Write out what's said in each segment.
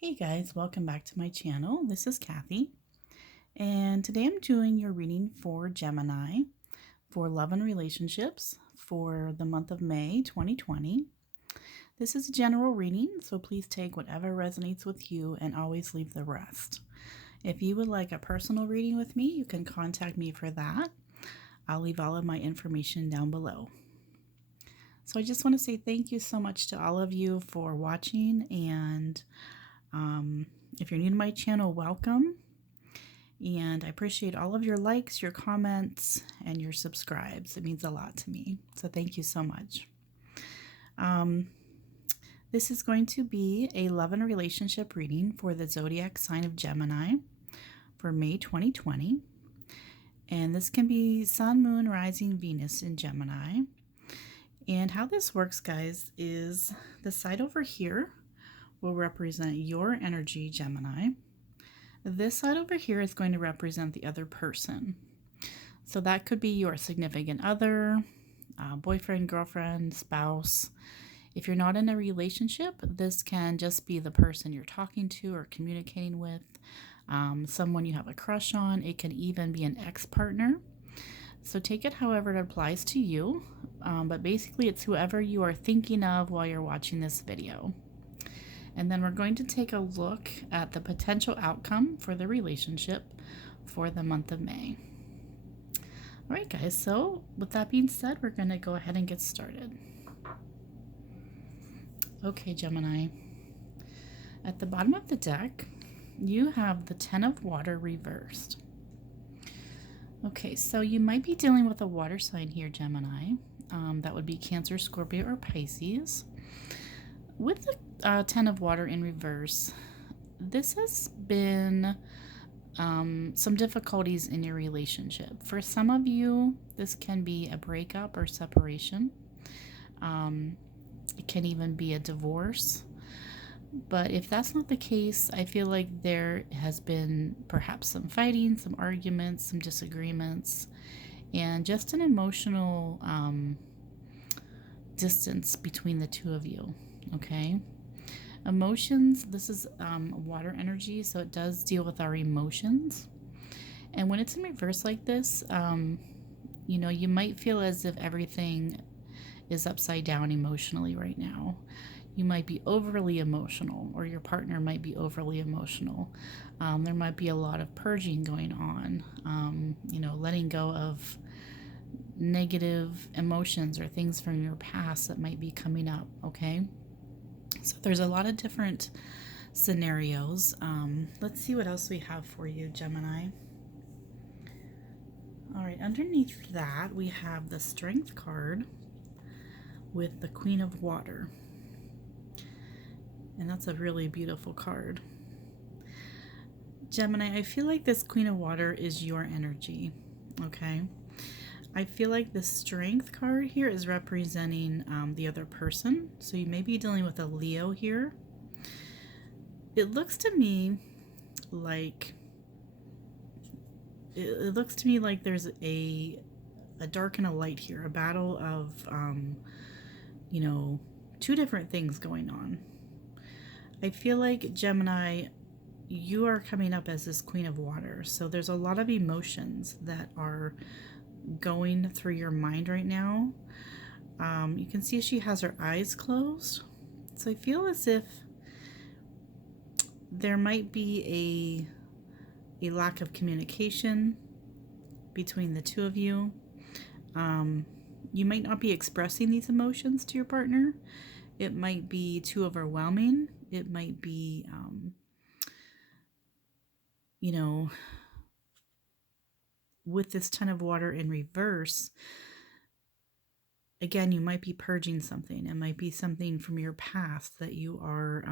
Hey guys, welcome back to my channel. This is Kathy, and today I'm doing your reading for Gemini for love and relationships for the month of May 2020. This is a general reading, so please take whatever resonates with you and always leave the rest. If you would like a personal reading with me, you can contact me for that. I'll leave all of my information down below. So I just want to say thank you so much to all of you for watching, and if you're new to my channel, welcome. And I appreciate all of your likes, your comments, and your subscribes. It means a lot to me. So thank you so much. This is going to be a love and relationship reading for the zodiac sign of Gemini for May 2020. And this can be Sun, Moon, Rising, Venus in Gemini. And how this works, guys, is the side over here will represent your energy, Gemini. This side over here is going to represent the other person. So that could be your significant other, boyfriend, girlfriend, spouse. If you're not in a relationship, this can just be the person you're talking to or communicating with, someone you have a crush on. It can even be an ex-partner. So take it however it applies to you, but basically it's whoever you are thinking of while you're watching this video. And then we're going to take a look at the potential outcome for the relationship for the month of May. All right, guys, so with that being said, we're going to go ahead and get started. Okay, Gemini. At the bottom of the deck, you have the Ten of Water reversed. Okay, so you might be dealing with a water sign here, Gemini. That would be Cancer, Scorpio, or Pisces. With the Ten of Water in reverse, this has been some difficulties in your relationship. For some of you, this can be a breakup or separation. It can even be a divorce. But if that's not the case, I feel like there has been perhaps some fighting, some arguments, some disagreements, and just an emotional distance between the two of you. Okay. Emotions, this is water energy, so it does deal with our emotions. And when it's in reverse like this, you might feel as if everything is upside down emotionally right now. You might be overly emotional, or your partner might be overly emotional. There might be a lot of purging going on, letting go of negative emotions or things from your past that might be coming up, okay? So there's a lot of different scenarios. Let's see what else we have for you, Gemini. All right, underneath that, we have the Strength card with the Queen of Water. And that's a really beautiful card. Gemini, I feel like this Queen of Water is your energy, okay? I feel like the Strength card here is representing the other person. So you may be dealing with a Leo here. It looks to me like there's a dark and a light here, a battle of two different things going on. I feel like, Gemini, you are coming up as this Queen of Water. So there's a lot of emotions that are going through your mind right now. You can see she has her eyes closed. So I feel as if there might be a lack of communication between the two of you. You might not be expressing these emotions to your partner. It might be too overwhelming. It might be, with this Ten of Water in reverse, again, you might be purging something. It might be something from your past that you are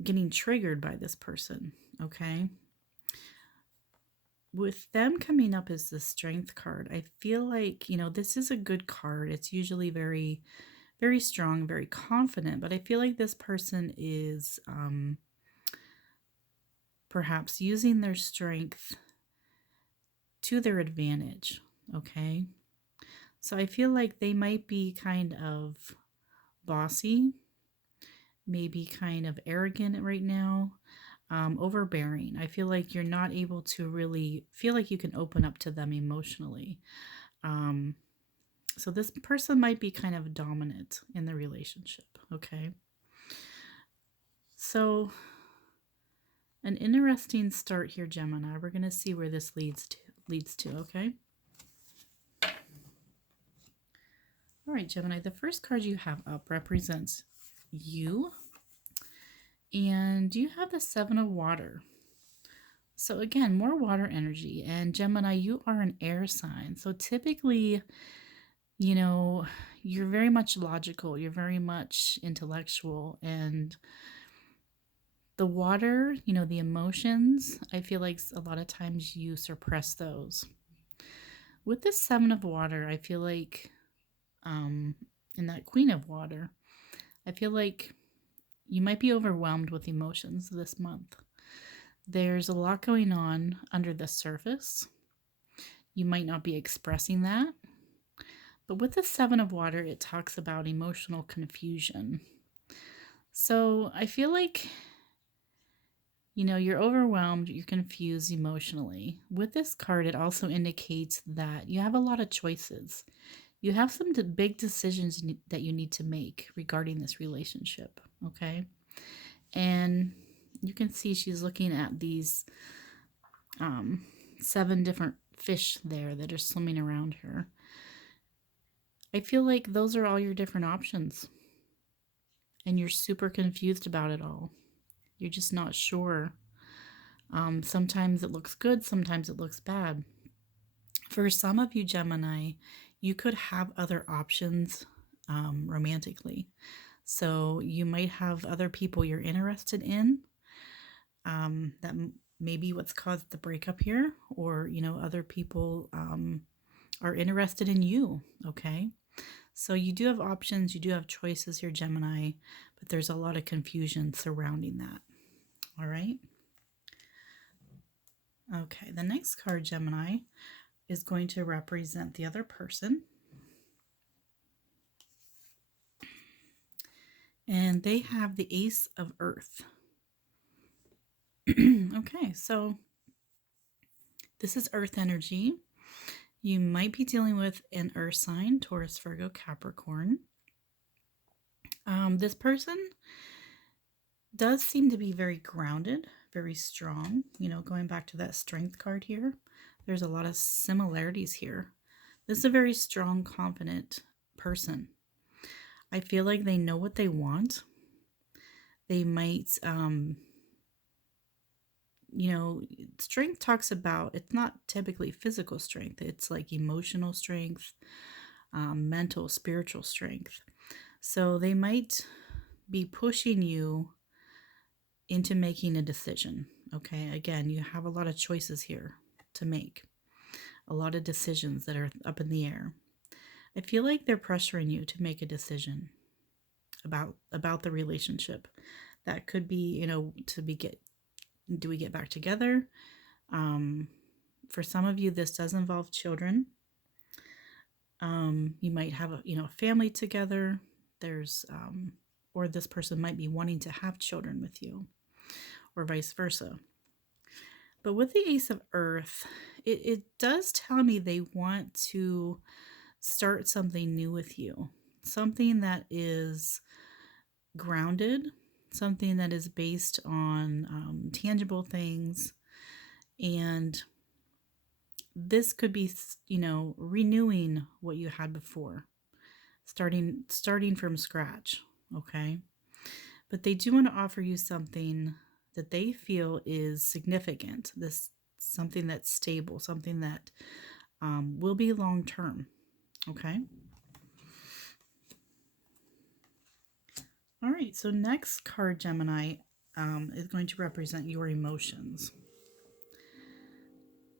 getting triggered by this person, okay? With them coming up as the Strength card, I feel like, this is a good card. It's usually very, very strong, very confident, but I feel like this person is perhaps using their strength to their advantage, okay? So I feel like they might be kind of bossy. maybe kind of arrogant right now, overbearing. I feel like you're not able to really feel like you can open up to them emotionally. Um, so this person might be kind of dominant in the relationship. Okay. So an interesting start here, Gemini. We're going to see where this leads to, okay? All right, Gemini, the first card you have up represents you, and you have the Seven of Water. So again, more water energy, and Gemini, you are an air sign. So typically, you're very much logical, you're very much intellectual, and the water, the emotions, I feel like a lot of times you suppress those. With this Seven of Water, I feel like, in that Queen of Water, I feel like you might be overwhelmed with emotions this month. There's a lot going on under the surface. You might not be expressing that. But with the Seven of Water, it talks about emotional confusion. So I feel like, you're overwhelmed, you're confused emotionally. With this card, it also indicates that you have a lot of choices. You have some big decisions that you need to make regarding this relationship, okay? And you can see she's looking at these 7 different fish there that are swimming around her. I feel like those are all your different options. And you're super confused about it all. You're just not sure. Sometimes it looks good, sometimes it looks bad. For some of you, Gemini, you could have other options romantically. So you might have other people you're interested in. That may be what's caused the breakup here, or other people are interested in you. Okay, so you do have options, you do have choices here, Gemini, but there's a lot of confusion surrounding that. All right. Okay, the next card, Gemini, is going to represent the other person. And they have the Ace of Earth. Okay, so this is Earth energy. You might be dealing with an Earth sign, Taurus, Virgo, Capricorn. This person does seem to be very grounded, very strong. Going back to that Strength card here, there's a lot of similarities here. This is a very strong, confident person. I feel like they know what they want. They might, strength talks about, it's not typically physical strength. It's like emotional strength, mental, spiritual strength. So they might be pushing you into making a decision. Okay, again, you have a lot of choices here to make, a lot of decisions that are up in the air. I feel like they're pressuring you to make a decision about the relationship. That could be, do we get back together? For some of you, this does involve children. You might have a family together. There's or this person might be wanting to have children with you, or vice versa. But with the Ace of Earth, it does tell me they want to start something new with you, something that is grounded, something that is based on tangible things. And this could be, renewing what you had before, starting from scratch. Okay. But they do want to offer you something that they feel is significant, something that's stable, something that will be long term. Okay. All right, so next card, Gemini, is going to represent your emotions.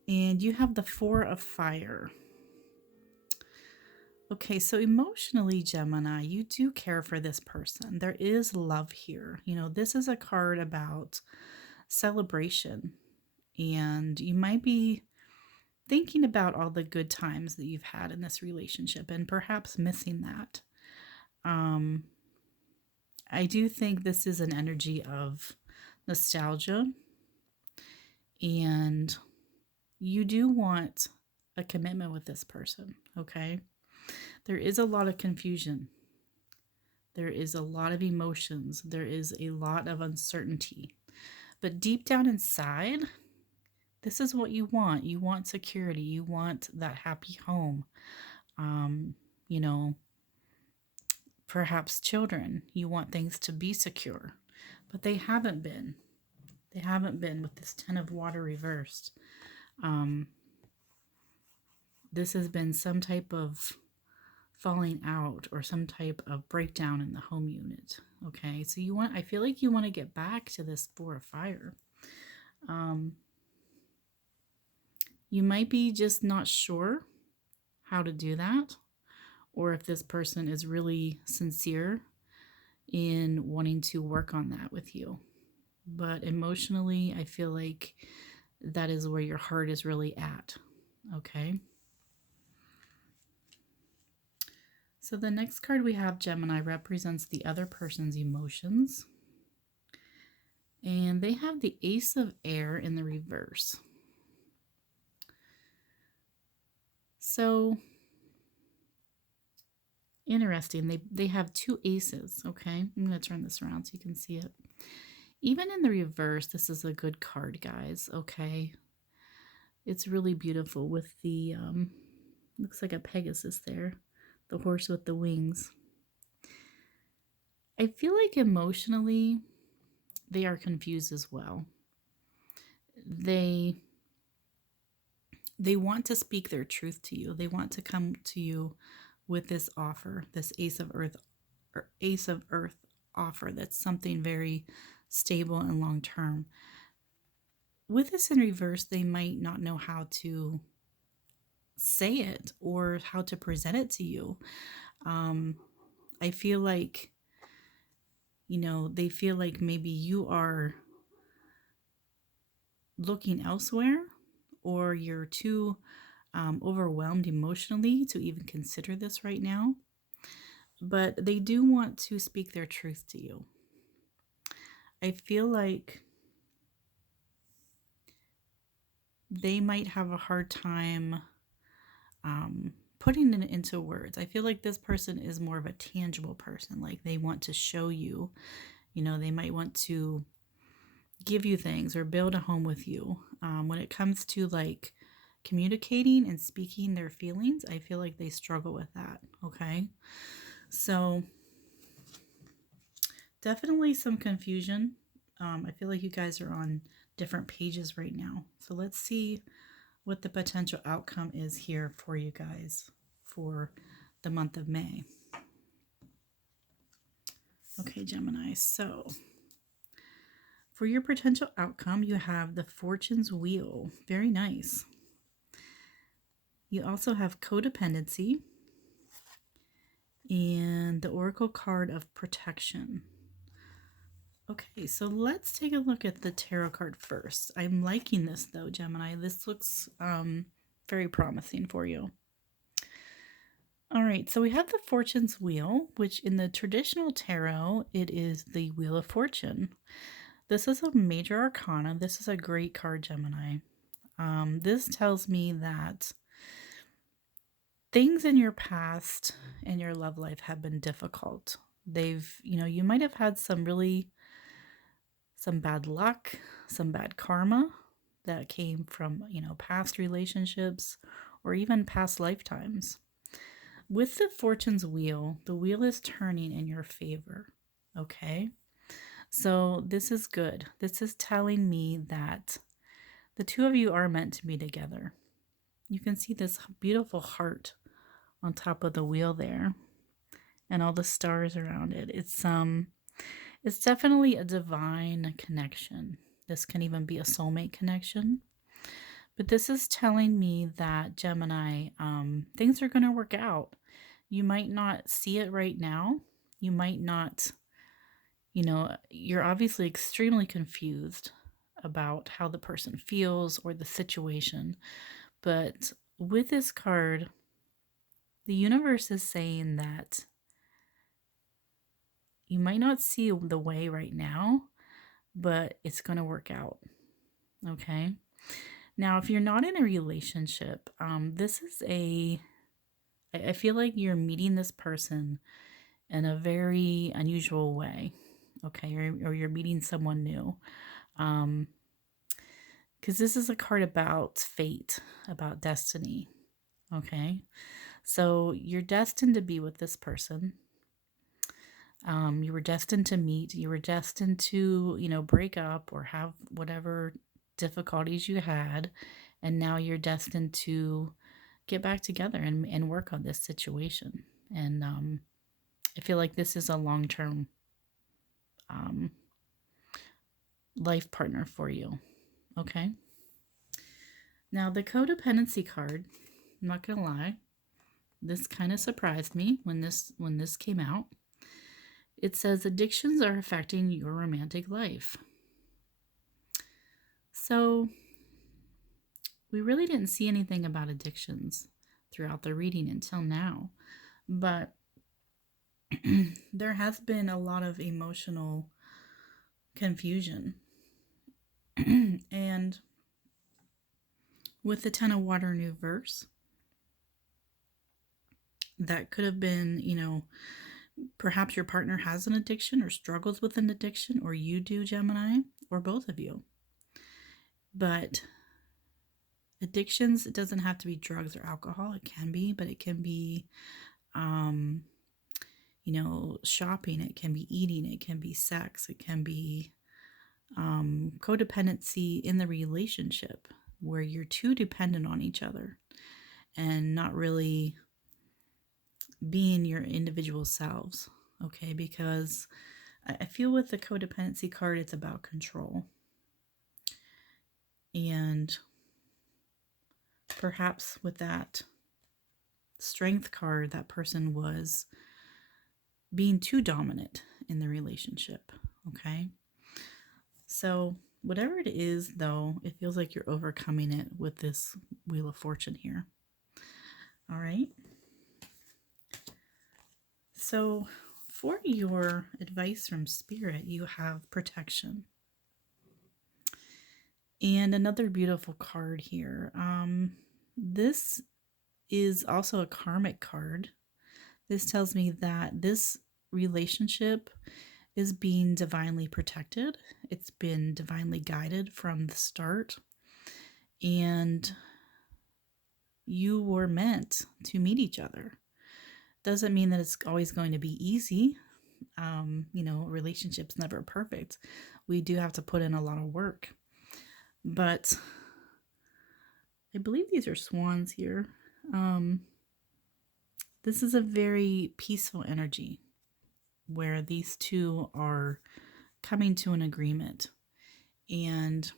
And you have the Four of Fire. Okay, so emotionally, Gemini, you do care for this person. There is love here. This is a card about celebration. And you might be thinking about all the good times that you've had in this relationship and perhaps missing that. I do think this is an energy of nostalgia, and you do want a commitment with this person, okay? There is a lot of confusion. There is a lot of emotions. There is a lot of uncertainty. But deep down inside, this is what you want. You want security. You want that happy home. Um, you know, perhaps children. You want things to be secure. But they haven't been. They haven't been with this 10 of water reversed. This has been some type of falling out or some type of breakdown in the home unit. Okay, so I feel like you want to get back to this 4 of fire. You might be just not sure how to do that, or if this person is really sincere in wanting to work on that with you. But emotionally, I feel like that is where your heart is really at. Okay. So the next card we have, Gemini, represents the other person's emotions. And they have the Ace of Air in the reverse. So interesting. They have 2 aces, okay? I'm going to turn this around so you can see it. Even in the reverse, this is a good card, guys, okay? It's really beautiful with the, looks like a Pegasus there, the horse with the wings. I feel like emotionally, they are confused as well. They want to speak their truth to you. They want to come to you with this offer, this Ace of Earth offer that's something very stable and long term. With this in reverse, they might not know how to say it or how to present it to you. I feel like, they feel like maybe you are looking elsewhere, or you're too overwhelmed emotionally to even consider this right now. But they do want to speak their truth to you. I feel like they might have a hard time putting it into words. I feel like this person is more of a tangible person. Like they want to show you, they might want to give you things or build a home with you. When it comes to like communicating and speaking their feelings, I feel like they struggle with that. Okay. So definitely some confusion. I feel like you guys are on different pages right now. So let's see what the potential outcome is here for you guys for the month of May. Okay, Gemini. So for your potential outcome, you have the Fortune's Wheel. Very nice. You also have codependency and the Oracle card of protection. Okay, so let's take a look at the tarot card first. I'm liking this though, Gemini. This looks very promising for you. All right, so we have the Fortune's Wheel, which in the traditional tarot, it is the Wheel of Fortune. This is a major arcana. This is a great card, Gemini. This tells me that things in your past and your love life have been difficult. You might have had some bad luck, some bad karma that came from, past relationships or even past lifetimes. With the Fortune's Wheel, the wheel is turning in your favor, okay? So this is good. This is telling me that the two of you are meant to be together. You can see this beautiful heart on top of the wheel there and all the stars around it. It's definitely a divine connection. This can even be a soulmate connection. But this is telling me that, Gemini, things are going to work out. You might not see it right now. You might not, you're obviously extremely confused about how the person feels or the situation. But with this card, the universe is saying that, You might not see the way right now, but it's going to work out. Okay. Now, if you're not in a relationship, this is I feel like you're meeting this person in a very unusual way. Okay. Or you're meeting someone new. Because this is a card about fate, about destiny. Okay. So you're destined to be with this person. You were destined to meet. You were destined to, break up or have whatever difficulties you had. And now you're destined to get back together and work on this situation. And I feel like this is a long-term life partner for you. Okay. Now the codependency card, I'm not going to lie, this kind of surprised me when this came out. It says addictions are affecting your romantic life. So we really didn't see anything about addictions throughout the reading until now, but there has been a lot of emotional confusion. And with the 10 of water in reverse, that could have been, perhaps your partner has an addiction or struggles with an addiction, or you do, Gemini, or both of you. But addictions, it doesn't have to be drugs or alcohol. It can be, but it can be, shopping. It can be eating. It can be sex. It can be codependency in the relationship where you're too dependent on each other and not really being your individual selves. Okay, because I feel with the codependency card, it's about control. And perhaps with that strength card, that person was being too dominant in the relationship. Okay. So whatever it is, though, it feels like you're overcoming it with this Wheel of Fortune here. All right. So for your advice from Spirit, you have protection. And another beautiful card here. This is also a karmic card. This tells me that this relationship is being divinely protected. It's been divinely guided from the start. And you were meant to meet each other. Doesn't mean that it's always going to be easy. Relationships never perfect. We do have to put in a lot of work. But I believe these are swans here. This is a very peaceful energy where these two are coming to an agreement. And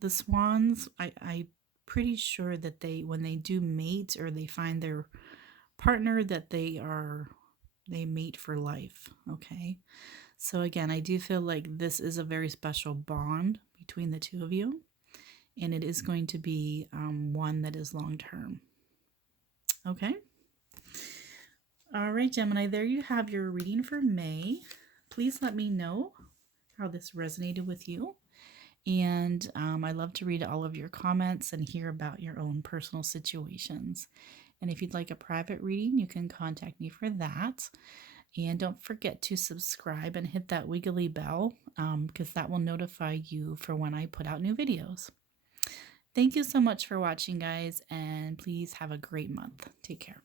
the swans, I'm pretty sure that when they do mate or they find their partner, that they mate for life. Okay. So again, I do feel like this is a very special bond between the two of you. And it is going to be one that is long-term. Okay. All right, Gemini, there you have your reading for May. Please let me know how this resonated with you. And I love to read all of your comments and hear about your own personal situations. And if you'd like a private reading, you can contact me for that. And don't forget to subscribe and hit that wiggly bell because that will notify you for when I put out new videos. Thank you so much for watching, guys, and please have a great month. Take care.